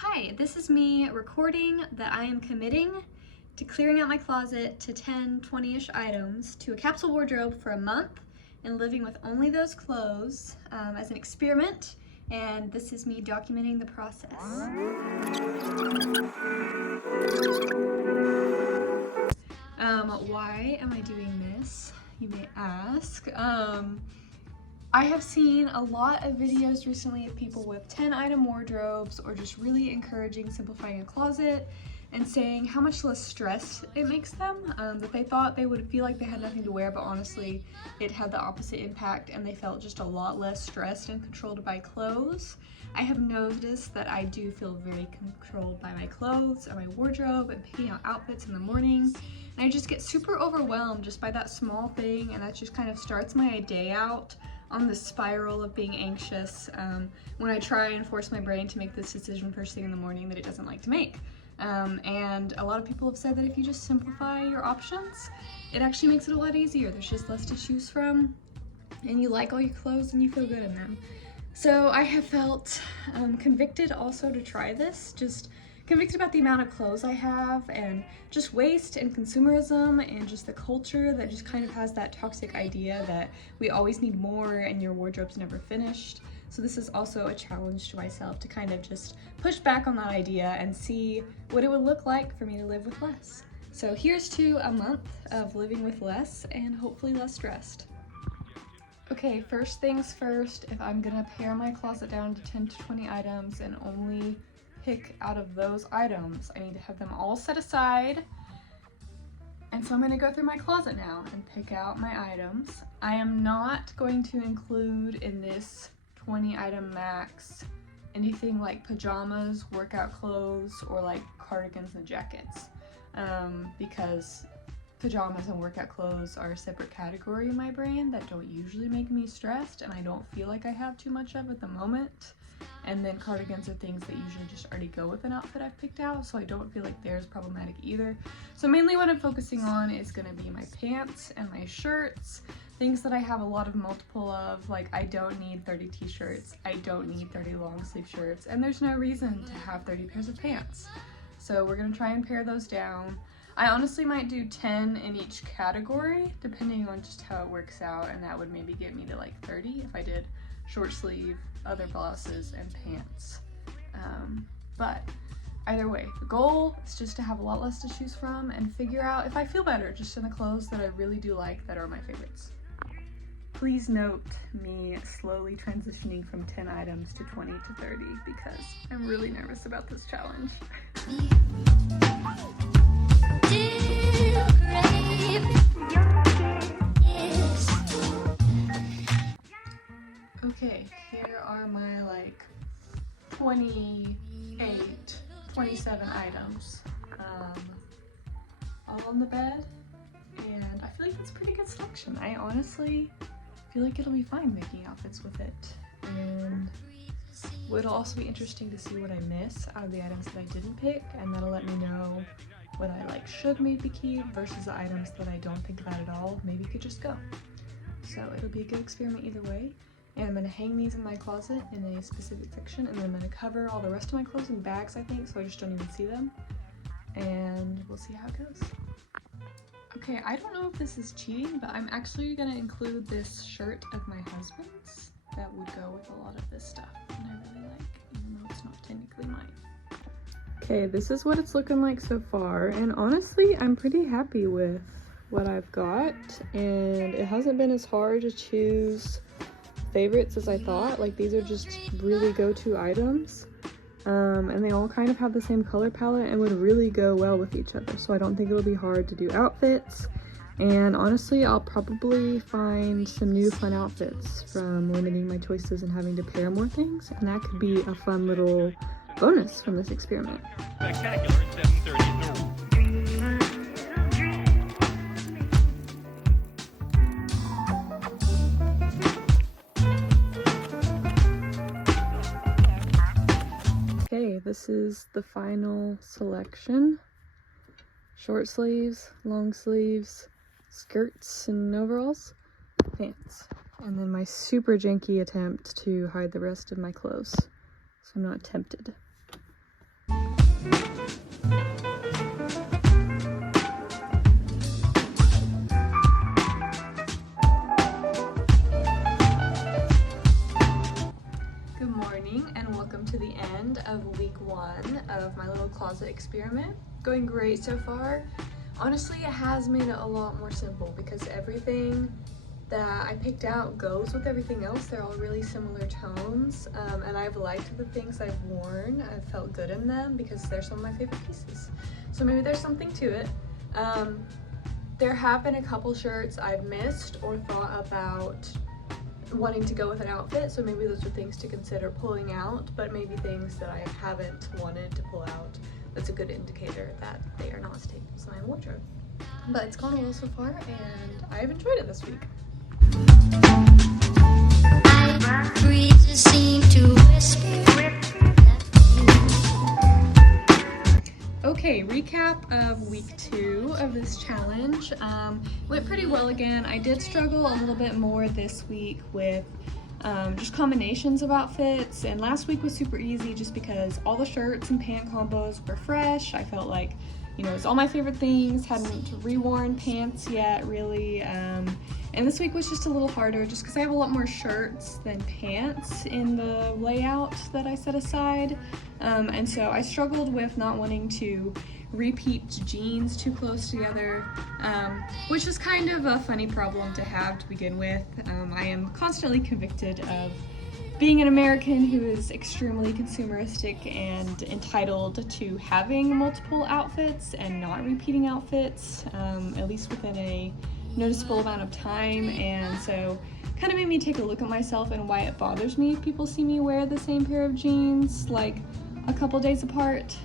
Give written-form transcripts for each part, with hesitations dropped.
Hi, this is me recording that I am committing to clearing out my closet to 10, 20-ish items to a capsule wardrobe for a month and living with only those clothes as an experiment, and this is me documenting the process. Why am I doing this, you may ask? I have seen a lot of videos recently of people with 10-item wardrobes or just really encouraging simplifying a closet and saying how much less stress it makes them, that they thought they would feel like they had nothing to wear, but honestly it had the opposite impact and they felt just a lot less stressed and controlled by clothes. I have noticed that I do feel very controlled by my clothes and my wardrobe and picking out outfits in the morning, and I just get super overwhelmed just by that small thing, and that just kind of starts my day out on the spiral of being anxious when I try and force my brain to make this decision first thing in the morning that it doesn't like to make. And a lot of people have said that if you just simplify your options, it actually makes it a lot easier. There's just less to choose from, and you like all your clothes and you feel good in them. So I have felt convicted also to try this, just convicted about the amount of clothes I have and just waste and consumerism and just the culture that just kind of has that toxic idea that we always need more and your wardrobe's never finished. So this is also a challenge to myself to kind of just push back on that idea and see what it would look like for me to live with less. So here's to a month of living with less and hopefully less stressed. Okay, first things first, if I'm gonna pare my closet down to 10 to 20 items and only pick out of those items, I need to have them all set aside. And so I'm going to go through my closet now and pick out my items. I am not going to include in this 20 item max anything like pajamas, workout clothes, or like cardigans and jackets, because pajamas and workout clothes are a separate category in my brain that don't usually make me stressed, and I don't feel like I have too much of at the moment. And then cardigans are things that usually just already go with an outfit I've picked out, so I don't feel like they're problematic either. So mainly what I'm focusing on is going to be my pants and my shirts, things that I have a lot of multiple of. Like, I don't need 30 t-shirts, I don't need 30 long sleeve shirts, and there's no reason to have 30 pairs of pants. So we're going to try and pare those down. I honestly might do 10 in each category depending on just how it works out, and that would maybe get me to like 30 if I did short sleeve, other blouses, and pants. But either way, the goal is just to have a lot less to choose from and figure out if I feel better just in the clothes that I really do like that are my favorites. Please note me slowly transitioning from 10 items to 20 to 30 because I'm really nervous about this challenge. Okay, here are my like 28, 27 items, all on the bed, and I feel like it's a pretty good selection. I honestly feel like it'll be fine making outfits with it, and it'll also be interesting to see what I miss out of the items that I didn't pick, and that'll let me know what I like should maybe keep versus the items that I don't think about at all maybe could just go. So it'll be a good experiment either way. And I'm going to hang these in my closet in a specific section, and then I'm going to cover all the rest of my clothes in bags, I think, so I just don't even see them. And we'll see how it goes. Okay, I don't know if this is cheating, but I'm actually going to include this shirt of my husband's that would go with a lot of this stuff, and I really like, even though it's not technically mine. Okay, this is what it's looking like so far, and honestly, I'm pretty happy with what I've got, and it hasn't been as hard to choose favorites as I thought. Like, these are just really go-to items, and they all kind of have the same color palette and would really go well with each other, so I don't think it'll be hard to do outfits. And honestly, I'll probably find some new fun outfits from limiting my choices and having to pair more things, and that could be a fun little bonus from this experiment. Spectacular at 7:30. Okay, this is the final selection. Short sleeves, long sleeves, skirts and overalls, pants. And then my super janky attempt to hide the rest of my clothes, so I'm not tempted. end of week 1 of my little closet experiment. Going great so far. Honestly, it has made it a lot more simple because everything that I picked out goes with everything else. They're all really similar tones, and I've liked the things I've worn. I've felt good in them because they're some of my favorite pieces. So maybe there's something to it. There have been a couple shirts I've missed or thought about wanting to go with an outfit, so maybe those are things to consider pulling out, but maybe things that I haven't wanted to pull out. That's a good indicator that they are not staples in my wardrobe. But it's gone well so far, and I've enjoyed it this week. Okay, recap of week 2 of this challenge. Went pretty well again. I did struggle a little bit more this week with just combinations of outfits, and last week was super easy just because all the shirts and pant combos were fresh. I felt like, you know, it's all my favorite things, hadn't reworn pants yet really, and this week was just a little harder just because I have a lot more shirts than pants in the layout that I set aside, and so I struggled with not wanting to repeat jeans too close together, which is kind of a funny problem to have to begin with. I am constantly convicted of being an American who is extremely consumeristic and entitled to having multiple outfits and not repeating outfits, at least within a noticeable amount of time, and so kind of made me take a look at myself and why it bothers me if people see me wear the same pair of jeans like a couple days apart.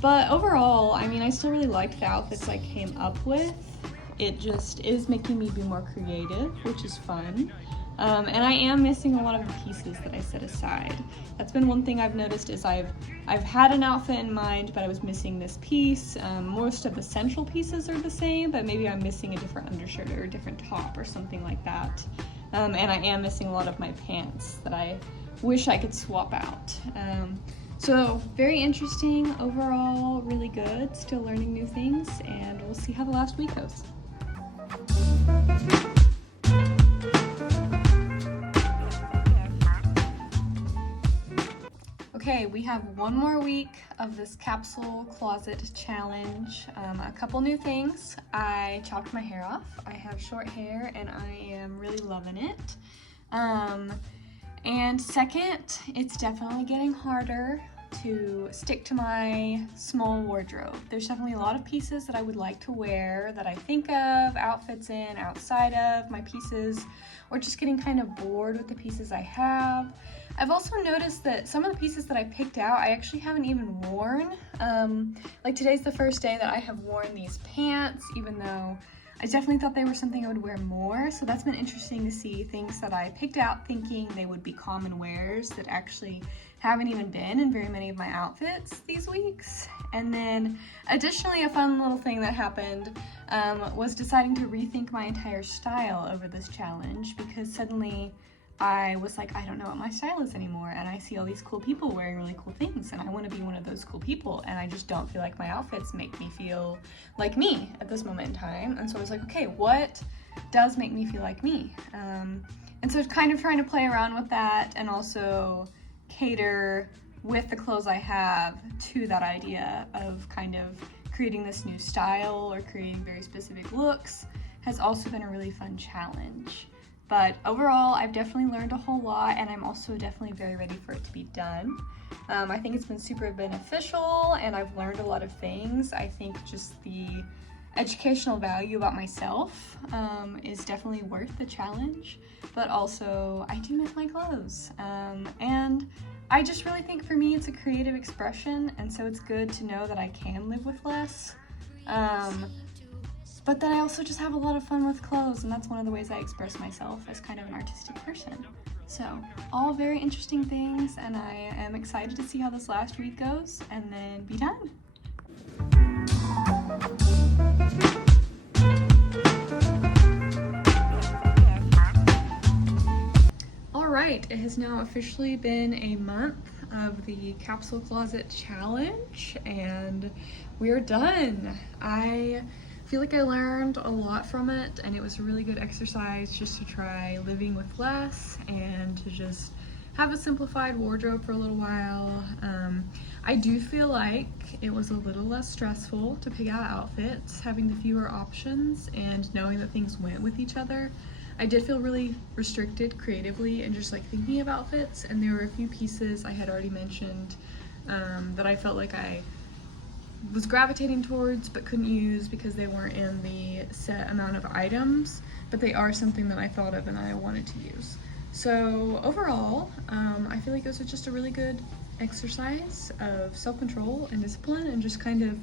But overall, I mean, I still really liked the outfits I came up with. It just is making me be more creative, which is fun. And I am missing a lot of the pieces that I set aside. That's been one thing I've noticed is I've had an outfit in mind, but I was missing this piece. Most of the central pieces are the same, but maybe I'm missing a different undershirt or a different top or something like that. And I am missing a lot of my pants that I wish I could swap out. So very interesting overall, really good, still learning new things, and we'll see how the last week goes. Okay, we have one more week of this capsule closet challenge. A couple new things. I chopped my hair off. I have short hair and I am really loving it. And second, it's definitely getting harder to stick to my small wardrobe. There's definitely a lot of pieces that I would like to wear that I think of, outfits in, outside of my pieces, or just getting kind of bored with the pieces I have. I've also noticed that some of the pieces that I picked out, I actually haven't even worn. Like today's the first day that I have worn these pants, even though I definitely thought they were something I would wear more. So that's been interesting to see things that I picked out thinking they would be common wears that actually haven't even been in very many of my outfits these weeks. And then additionally, a fun little thing that happened was deciding to rethink my entire style over this challenge, because suddenly I was like, I don't know what my style is anymore, and I see all these cool people wearing really cool things, and I want to be one of those cool people, and I just don't feel like my outfits make me feel like me at this moment in time. And so I was like, okay, what does make me feel like me? And so kind of trying to play around with that and also cater with the clothes I have to that idea of kind of creating this new style or creating very specific looks has also been a really fun challenge. But overall, I've definitely learned a whole lot, and I'm also definitely very ready for it to be done. I think it's been super beneficial, and I've learned a lot of things. I think just the educational value about myself is definitely worth the challenge, but also I do miss my clothes. And I just really think for me it's a creative expression, and so it's good to know that I can live with less. But then I also just have a lot of fun with clothes, and that's one of the ways I express myself as kind of an artistic person. So, all very interesting things, and I am excited to see how this last week goes, and then be done. Alright, it has now officially been a month of the Capsule Closet Challenge, and we're done. I feel like I learned a lot from it, and it was a really good exercise just to try living with less and to just have a simplified wardrobe for a little while. I do feel like it was a little less stressful to pick out outfits, having the fewer options and knowing that things went with each other. I did feel really restricted creatively and just like thinking of outfits, and there were a few pieces I had already mentioned that I felt like I was gravitating towards but couldn't use because they weren't in the set amount of items, but they are something that I thought of and that I wanted to use. So overall, I feel like it was just a really good exercise of self-control and discipline and just kind of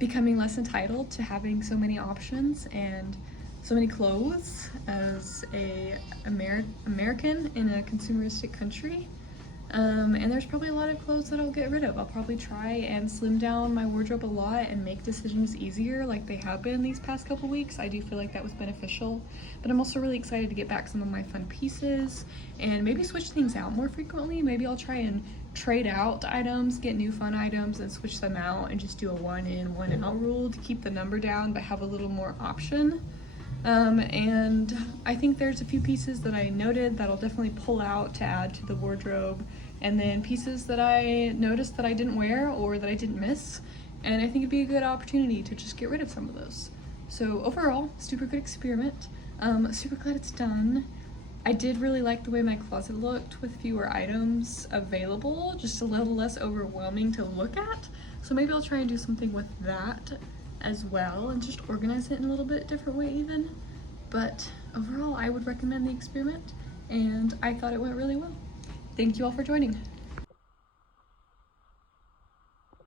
becoming less entitled to having so many options and so many clothes as a American in a consumeristic country. And there's probably a lot of clothes that I'll get rid of. I'll probably try and slim down my wardrobe a lot and make decisions easier like they have been these past couple weeks. I do feel like that was beneficial, but I'm also really excited to get back some of my fun pieces and maybe switch things out more frequently. Maybe I'll try and trade out items, get new fun items and switch them out and just do a 1 in, 1 out rule to keep the number down but have a little more option. And I think there's a few pieces that I noted that I'll definitely pull out to add to the wardrobe, and then pieces that I noticed that I didn't wear or that I didn't miss, and I think it'd be a good opportunity to just get rid of some of those. So overall, super good experiment. Super glad it's done. I did really like the way my closet looked with fewer items available, just a little less overwhelming to look at. So maybe I'll try and do something with that as well and just organize it in a little bit different way even. But overall, I would recommend the experiment and I thought it went really well. Thank you all for joining.